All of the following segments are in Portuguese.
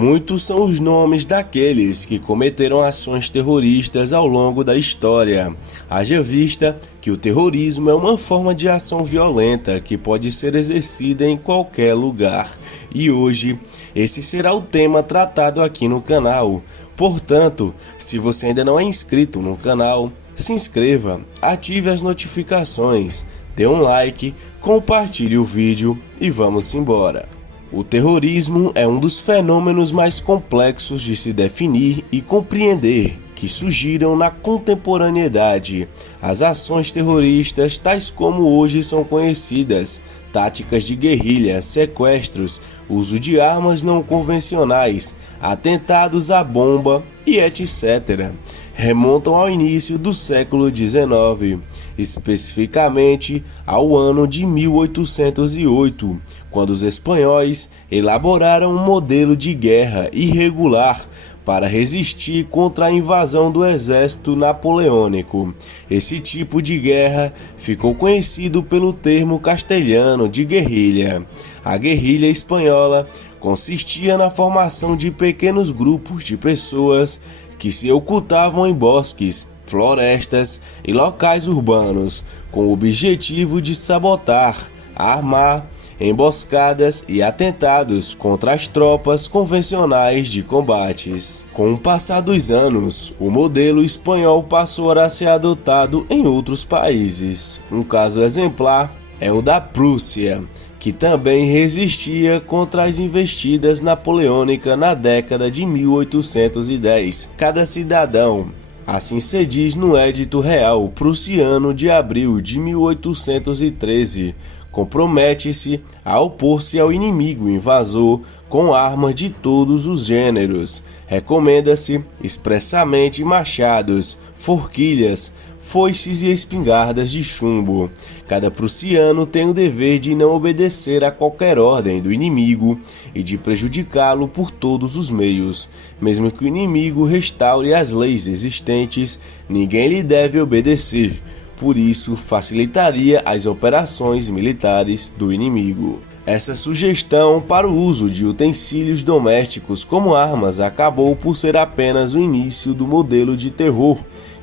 Muitos são os nomes daqueles que cometeram ações terroristas ao longo da história. Haja vista que o terrorismo é uma forma de ação violenta que pode ser exercida em qualquer lugar. E hoje, esse será o tema tratado aqui no canal. Portanto, se você ainda não é inscrito no canal, se inscreva, ative as notificações, dê um like, compartilhe o vídeo e vamos embora. O terrorismo é um dos fenômenos mais complexos de se definir e compreender que surgiram na contemporaneidade. As ações terroristas, tais como hoje são conhecidas, táticas de guerrilha, sequestros, uso de armas não convencionais, atentados à bomba e etc., remontam ao início do século XIX, especificamente ao ano de 1808, quando os espanhóis elaboraram um modelo de guerra irregular para resistir contra a invasão do exército napoleônico. Esse tipo de guerra ficou conhecido pelo termo castelhano de guerrilha. A guerrilha espanhola consistia na formação de pequenos grupos de pessoas que se ocultavam em bosques, florestas e locais urbanos, com o objetivo de sabotar, armar emboscadas e atentados contra as tropas convencionais de combates. Com o passar dos anos, o modelo espanhol passou a ser adotado em outros países. Um caso exemplar é o da Prússia, que também resistia contra as investidas napoleônicas na década de 1810. Cada cidadão, assim se diz no Edito Real Prussiano de abril de 1813, compromete-se a opor-se ao inimigo invasor com armas de todos os gêneros. Recomenda-se expressamente machados, forquilhas, foices e espingardas de chumbo. Cada prussiano tem o dever de não obedecer a qualquer ordem do inimigo e de prejudicá-lo por todos os meios. Mesmo que o inimigo restaure as leis existentes, ninguém lhe deve obedecer. Por isso, facilitaria as operações militares do inimigo. Essa sugestão para o uso de utensílios domésticos como armas acabou por ser apenas o início do modelo de terror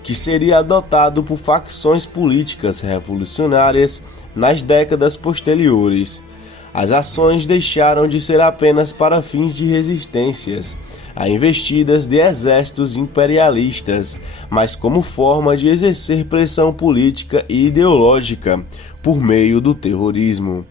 que seria adotado por facções políticas revolucionárias nas décadas posteriores. As ações deixaram de ser apenas para fins de resistências a investidas de exércitos imperialistas, mas como forma de exercer pressão política e ideológica por meio do terrorismo.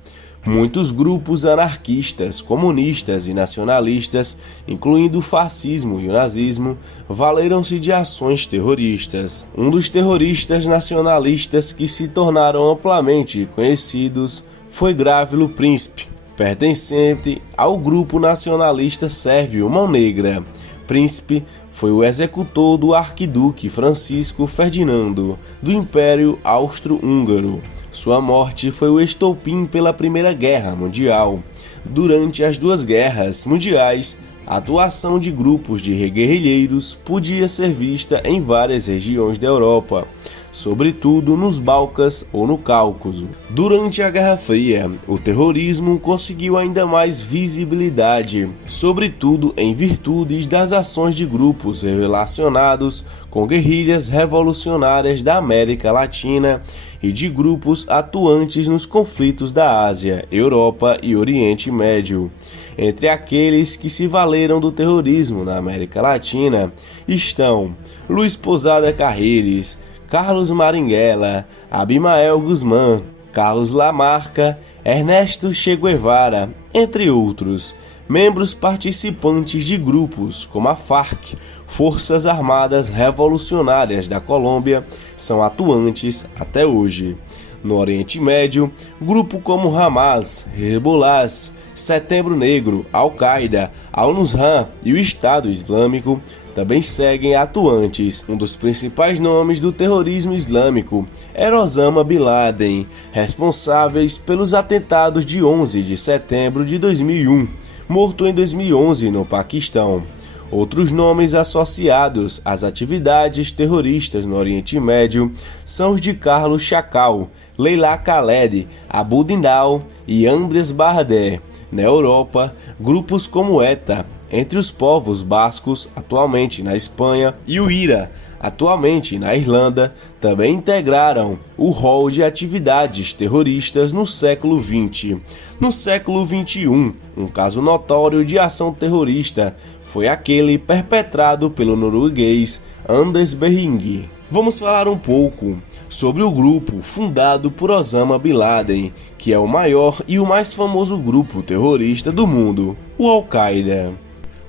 Muitos grupos anarquistas, comunistas e nacionalistas, incluindo o fascismo e o nazismo, valeram-se de ações terroristas. Um dos terroristas nacionalistas que se tornaram amplamente conhecidos foi Gavrilo Princip, pertencente ao grupo nacionalista sérvio Mão Negra. Príncipe foi o executor do arquiduque Francisco Ferdinando do Império Austro-Húngaro. Sua morte foi o estopim pela Primeira Guerra Mundial. Durante as duas guerras mundiais, a atuação de grupos de guerrilheiros podia ser vista em várias regiões da Europa, sobretudo nos Balcãs ou no Cáucaso. Durante a Guerra Fria, o terrorismo conseguiu ainda mais visibilidade, sobretudo em virtude das ações de grupos relacionados com guerrilhas revolucionárias da América Latina e de grupos atuantes nos conflitos da Ásia, Europa e Oriente Médio. Entre aqueles que se valeram do terrorismo na América Latina estão Luiz Posada Carreras, Carlos Marighella, Abimael Guzmán, Carlos Lamarca, Ernesto Che Guevara, entre outros. Membros participantes de grupos como a FARC, Forças Armadas Revolucionárias da Colômbia, são atuantes até hoje. No Oriente Médio, grupos como Hamas, Hezbollah, Setembro Negro, Al-Qaeda, Al-Nusra e o Estado Islâmico também seguem atuantes. Um dos principais nomes do terrorismo islâmico era Osama Bin Laden, responsáveis pelos atentados de 11 de setembro de 2001, morto em 2011 no Paquistão. Outros nomes associados às atividades terroristas no Oriente Médio são os de Carlos Chacal, Leila Khaled, Abu Dinal e Andres Bardé. Na Europa, grupos como ETA, entre os povos bascos, atualmente na Espanha, e o IRA, atualmente na Irlanda, também integraram o rol de atividades terroristas no século XX. No século XXI, um caso notório de ação terrorista foi aquele perpetrado pelo norueguês Anders Behring. Vamos falar um pouco sobre o grupo fundado por Osama Bin Laden, que é o maior e o mais famoso grupo terrorista do mundo, o Al-Qaeda.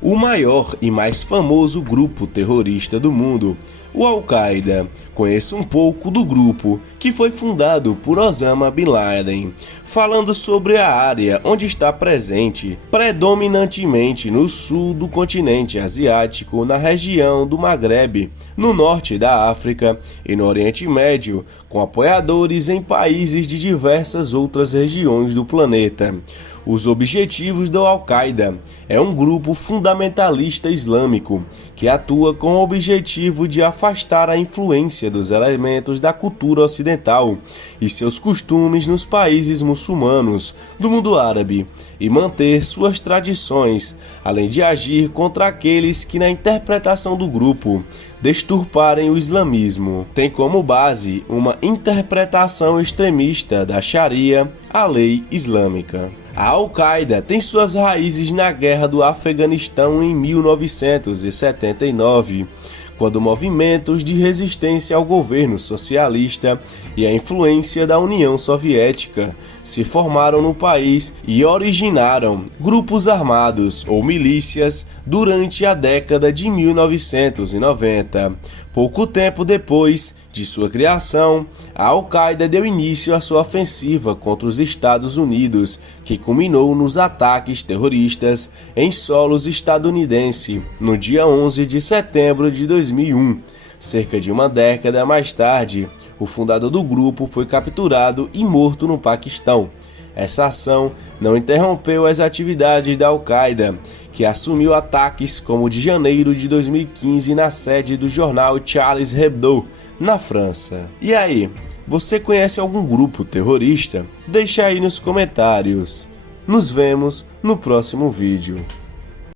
O maior e mais famoso grupo terrorista do mundo, o Al-Qaeda. Conheça um pouco do grupo, que foi fundado por Osama Bin Laden, falando sobre a área onde está presente, predominantemente no sul do continente asiático, na região do Maghreb, no norte da África e no Oriente Médio, com apoiadores em países de diversas outras regiões do planeta. Os objetivos do Al-Qaeda é um grupo fundamentalista islâmico que atua com o objetivo de afastar a influência dos elementos da cultura ocidental e seus costumes nos países muçulmanos do mundo árabe e manter suas tradições, além de agir contra aqueles que, na interpretação do grupo, deturparem o islamismo. Tem como base uma interpretação extremista da Sharia, a lei islâmica. A Al-Qaeda tem suas raízes na Guerra do Afeganistão em 1979, quando movimentos de resistência ao governo socialista e a influência da União Soviética se formaram no país e originaram grupos armados ou milícias durante a década de 1990. Pouco tempo depois de sua criação, a Al-Qaeda deu início à sua ofensiva contra os Estados Unidos, que culminou nos ataques terroristas em solos estadunidense no dia 11 de setembro de 2001. Cerca de uma década mais tarde, o fundador do grupo foi capturado e morto no Paquistão. Essa ação não interrompeu as atividades da Al-Qaeda, que assumiu ataques como o de janeiro de 2015 na sede do jornal Charles Hebdo, na França. E aí, você conhece algum grupo terrorista? Deixa aí nos comentários. Nos vemos no próximo vídeo.